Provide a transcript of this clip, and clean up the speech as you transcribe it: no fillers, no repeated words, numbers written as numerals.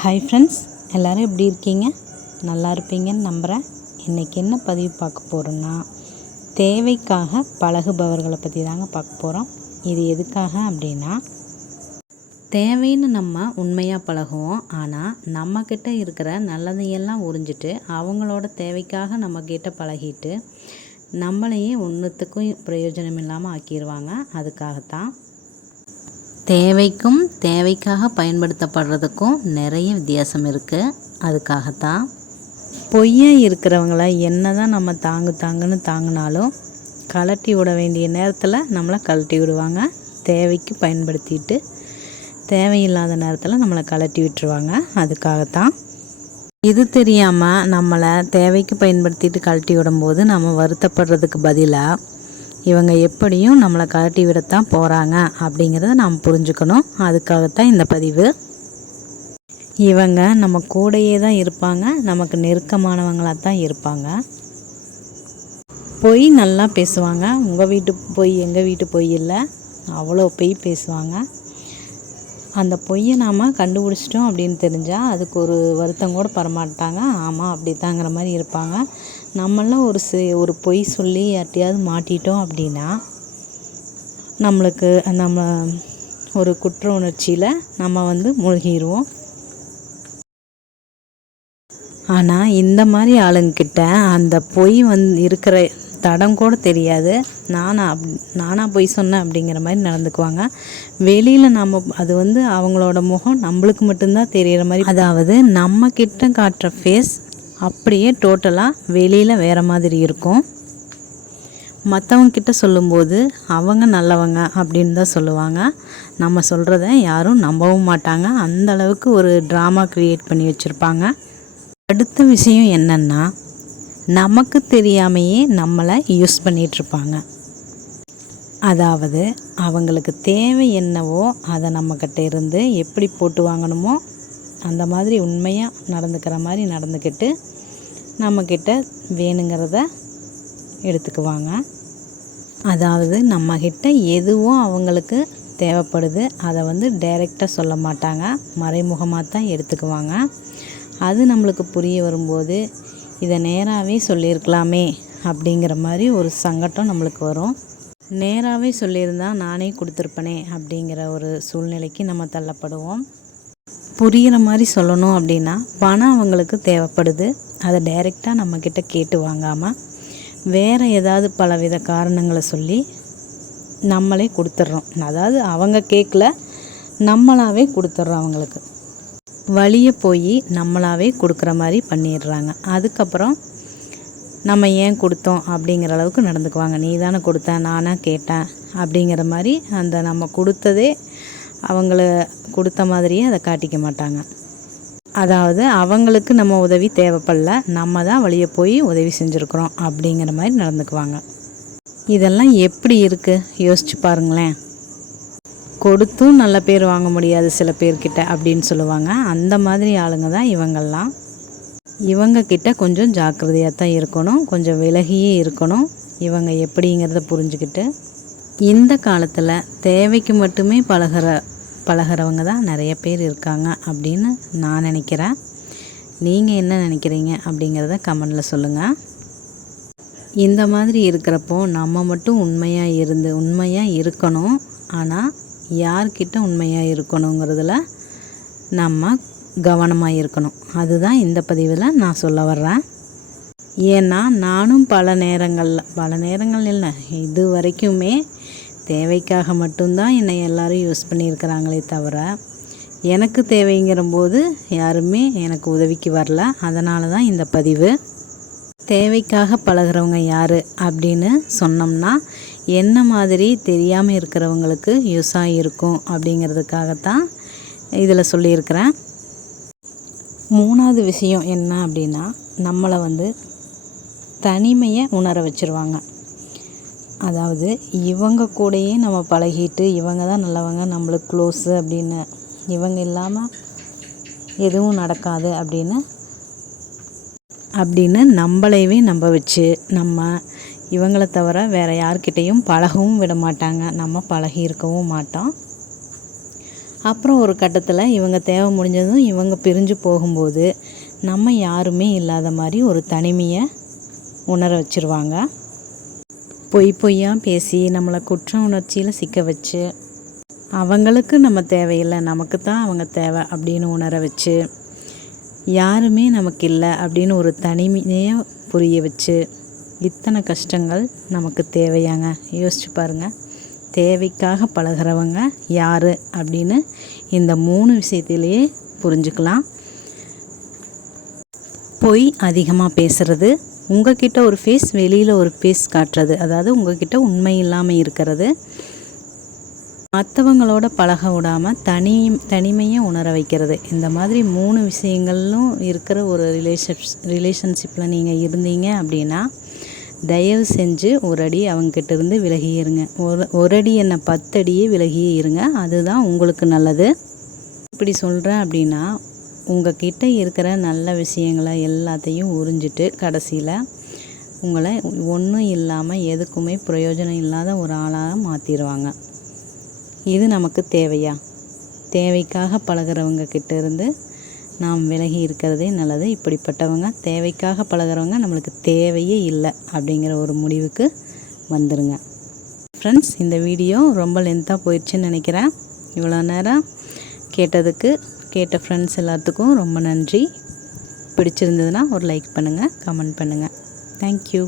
Hi friends, எல்லோரும் எப்படி இருக்கீங்க? நல்லா இருப்பீங்கன்னு நம்புகிறேன். இன்றைக்கி என்ன பதிவு பார்க்க போகிறோன்னா, தேவைக்காக பழகுபவர்களை பற்றி தாங்க பார்க்க போகிறோம். இது எதுக்காக அப்படின்னா, தேவைன்னு நம்ம உண்மையாக பழகுவோம். ஆனால் நம்மக்கிட்ட இருக்கிற நல்லதையெல்லாம் உறிஞ்சிட்டு அவங்களோட தேவைக்காக நம்மக்கிட்ட பழகிட்டு நம்மளையே ஒன்றுத்துக்கும் பிரயோஜனம் இல்லாமல் ஆக்கிடுவாங்க. அதுக்காகத்தான் தேவைக்கும் தேவைக்காக பயன்படுத்தப்படுறதுக்கும் நிறைய வித்தியாசம் இருக்குது. அதுக்காகத்தான் பொய்யா இருக்கிறவங்கள என்ன தான் நம்ம தாங்குன்னு தாங்கினாலும் கழட்டி விட வேண்டிய நேரத்தில் நம்மளை கழட்டி விடுவாங்க. தேவைக்கு பயன்படுத்திட்டு தேவையில்லாத நேரத்தில் நம்மளை கழட்டி விட்டுருவாங்க. அதுக்காகத்தான் இது தெரியாமல் நம்மளை தேவைக்கு பயன்படுத்திட்டு கழட்டி விடும்போது நம்ம வருத்தப்படுறதுக்கு பதிலாக இவங்க எப்படியும் நம்மளை கழட்டி விடத்தான் போகிறாங்க அப்படிங்கிறத நாம் புரிஞ்சுக்கணும். அதுக்காகத்தான் இந்த பதிவு. இவங்க நம்ம கூடையே தான் இருப்பாங்க, நமக்கு நெருக்கமானவங்களாக தான் இருப்பாங்க. பொய் நல்லா பேசுவாங்க. உங்கள் வீட்டு பொய் எங்கள் வீட்டு பொய் இல்லை, அவ்வளோ பொய் பேசுவாங்க. அந்த பொய்யை நாம் கண்டுபிடிச்சிட்டோம் அப்படின்னு தெரிஞ்சால் அதுக்கு ஒரு வருத்தம் கூட பரமாட்டாங்க. ஆமாம் அப்படி தாங்கிற மாதிரி இருப்பாங்க. நம்மளாம் ஒரு பொய் சொல்லி யார்ட்டையாவது மாட்டிட்டோம் அப்படின்னா நம்மளுக்கு நம்ம ஒரு குற்ற உணர்ச்சியில் நம்ம மூழ்கிடுவோம். ஆனால் இந்த மாதிரி ஆளுங்கிட்ட அந்த பொய் இருக்கிற தடம் கூட தெரியாது. நானாக பொய் சொன்னேன் அப்படிங்கிற மாதிரி நடந்துக்குவாங்க. வெளியில் அது அவங்களோட முகம் நம்மளுக்கு மட்டும்தான் தெரிகிற மாதிரி, அதாவது நம்ம கிட்ட காட்டுற ஃபேஸ் அப்படியே டோட்டலாக வெளியில் வேறு மாதிரி இருக்கும். மற்றவங்கிட்ட சொல்லும்போது அவங்க நல்லவங்க அப்படின்னு தான் சொல்லுவாங்க. நம்ம சொல்கிறத யாரும் நம்பவும் மாட்டாங்க. அந்த அளவுக்கு ஒரு ட்ராமா க்ரியேட் பண்ணி வச்சுருப்பாங்க. அடுத்த விஷயம் என்னென்னா, நமக்கு தெரியாமையே நம்மளை யூஸ் பண்ணிகிட்ருப்பாங்க. அதாவது அவங்களுக்கு தேவை என்னவோ அதை நம்மக்கிட்ட இருந்து எப்படி போட்டு வாங்கணுமோ அந்த மாதிரி உண்மையாக நடந்துக்கிற மாதிரி நடந்துக்கிட்டு நம்மக்கிட்ட வேணுங்கிறத எடுத்துக்குவாங்க. அதாவது நம்மக்கிட்ட எதுவும் அவங்களுக்கு தேவைப்படுது அதை டைரெக்டாக சொல்ல மாட்டாங்க, மறைமுகமாக தான் எடுத்துக்குவாங்க. அது நம்மளுக்கு புரிய வரும்போது இதை நேராகவே சொல்லியிருக்கலாமே அப்படிங்கிற மாதிரி ஒரு சங்கடம் நம்மளுக்கு வரும். நேராகவே சொல்லியிருந்தா நானே கொடுத்துருப்பனே அப்படிங்கிற ஒரு சூழ்நிலைக்கு நம்ம தள்ளப்படுவோம். புரிகிற மாதிரி சொல்லணும் அப்படின்னா பணம் அவங்களுக்கு தேவைப்படுது, அதை டைரெக்டாக நம்மக்கிட்ட கேட்டு வாங்காமல் வேறு ஏதாவது பலவித காரணங்களை சொல்லி நம்மளே கொடுத்துட்றோம். அதாவது அவங்க கேட்கல, நம்மளாவே கொடுத்துட்றோம். அவங்களுக்கு வழியை போய் நம்மளாவே கொடுக்குற மாதிரி பண்ணிடுறாங்க. அதுக்கப்புறம் நம்ம ஏன் கொடுத்தோம் அப்படிங்கிற அளவுக்கு நடந்துக்குவாங்க. நீ தானே கொடுத்த, நானாக கேட்டேன் அப்படிங்கிற மாதிரி அந்த நம்ம கொடுத்ததே அவங்கள கொடுத்த மாதிரியே அதை காட்டிக்க மாட்டாங்க. அதாவது அவங்களுக்கு நம்ம உதவி தேவைப்படல, நம்ம தான் வழியை போய் உதவி செஞ்சுருக்குறோம் அப்படிங்கிற மாதிரி நடந்துக்குவாங்க. இதெல்லாம் எப்படி இருக்குது யோசிச்சு பாருங்களேன். கொடுத்தும் நல்ல பேர் வாங்க முடியாது சில பேர்கிட்ட அப்படின்னு சொல்லுவாங்க. அந்த மாதிரி ஆளுங்க தான் இவங்கெல்லாம். இவங்கக்கிட்ட கொஞ்சம் ஜாக்கிரதையாக தான் இருக்கணும், கொஞ்சம் விலகியே இருக்கணும். இவங்க எப்படிங்கிறத புரிஞ்சுக்கிட்டு இந்த காலத்தில் தேவைக்கு மட்டுமே பழகிறவங்க தான் நிறைய பேர் இருக்காங்க அப்படின்னு நான் நினைக்கிறேன். நீங்கள் என்ன நினைக்கிறீங்க அப்படிங்கிறத கமெண்டில் சொல்லுங்கள். இந்த மாதிரி இருக்கிறப்போ நம்ம மட்டும் உண்மையாக இருக்கணும். ஆனால் யார்கிட்ட உண்மையாக இருக்கணுங்கிறதுல நம்ம கவனமாக இருக்கணும். அதுதான் இந்த பதிவில் நான் சொல்ல வர்றேன். ஏன்னா நானும் பல நேரங்கள் இல்லை, இது வரைக்குமே தேவைக்காக மட்டும்தான் என்னை எல்லோரும் யூஸ் பண்ணியிருக்கிறாங்களே தவிர எனக்கு தேவைங்கிற போது யாருமே எனக்கு உதவிக்கு வரல. அதனால தான் இந்த பதிவு. தேவைக்காக பழகிறவங்க யார் அப்படின்னு சொன்னோம்னா என்ன மாதிரி தெரியாமல் இருக்கிறவங்களுக்கு யூஸாக இருக்கும் அப்படிங்கிறதுக்காகத்தான் இதில் சொல்லியிருக்கிறேன். மூணாவது விஷயம் என்ன அப்படின்னா, நம்மளை தனிமையை உணர வச்சுருவாங்க. அதாவது இவங்க கூடயே நம்ம பழகிட்டு இவங்க தான் நல்லவங்க, நம்மளுக்கு க்ளோஸு அப்படின்னு, இவங்க இல்லாமல் எதுவும் நடக்காது அப்படின்னு நம்மளைவே நம்ப வச்சு நம்ம இவங்களை தவிர வேறு யார்கிட்டையும் பழகவும் விட மாட்டாங்க, நம்ம பழகி இருக்கவும் மாட்டோம். அப்புறம் ஒரு கட்டத்தில் இவங்க தேவை முடிஞ்சதும் இவங்க பிரிஞ்சு போகும்போது நம்ம யாருமே இல்லாத மாதிரி ஒரு தனிமையை உணர வச்சுருவாங்க. பொய்யா பேசி நம்மளை குற்ற உணர்ச்சியில் சிக்க வச்சு அவங்களுக்கு நம்ம தேவையில்லை, நமக்கு தான் அவங்க தேவை அப்படின்னு உணர வச்சு, யாருமே நமக்கு இல்லை அப்படின்னு ஒரு தனிமையை புரிய வச்சு, இத்தனை கஷ்டங்கள் நமக்கு தேவையாங்க? யோசிச்சு பாருங்கள். தேவைக்காக பழகிறவங்க யார் அப்படின்னு இந்த 3 விஷயத்திலேயே புரிஞ்சுக்கலாம். பொய் அதிகமாக பேசுகிறது, உங்ககிட்ட ஒரு ஃபேஸ் வெளியில் ஒரு ஃபேஸ் காட்டுறது, அதாவது உங்ககிட்ட உண்மை இல்லாமல் இருக்கிறது, மற்றவங்களோட பழக விடாமல் தனிமையை உணர வைக்கிறது. இந்த மாதிரி 3 விஷயங்களும் இருக்கிற ஒரு ரிலேஷன்ஷிப்பில் நீங்கள் இருந்தீங்க அப்படின்னா தயவு செஞ்சு ஒரு அடி அவங்கக்கிட்ட இருந்து விலகியே இருங்க. ஒரு அடி என்ன 10 அடியே விலகியே இருங்க. அதுதான் உங்களுக்கு நல்லது. இப்படி சொல்கிறேன் அப்படின்னா உங்ககிட்ட இருக்கிற நல்ல விஷயங்களை எல்லாத்தையும் உறிஞ்சிட்டு கடைசியில் உங்களை ஒன்றும் இல்லாமல் எதுக்குமே பிரயோஜனம் இல்லாத ஒரு ஆளாக மாற்றிடுவாங்க. இது நமக்கு தேவையா? தேவைக்காக பழகிறவங்க கிட்ட இருந்து நாம் விலகி இருக்கிறதே நல்லது. இப்படிப்பட்டவங்க, தேவைக்காக பழகிறவங்க நம்மளுக்கு தேவையே இல்லை அப்படிங்கிற ஒரு முடிவுக்கு வந்துடுங்க. ஃப்ரெண்ட்ஸ், இந்த வீடியோ ரொம்ப லென்த்தாக போயிடுச்சுன்னு நினைக்கிறேன். இவ்வளோ நேரம் கேட்ட ஃப்ரெண்ட்ஸ் எல்லாத்துக்கும் ரொம்ப நன்றி. பிடிச்சிருந்ததுன்னா ஒரு லைக் பண்ணுங்கள், கமெண்ட் பண்ணுங்கள். தேங்க்யூ.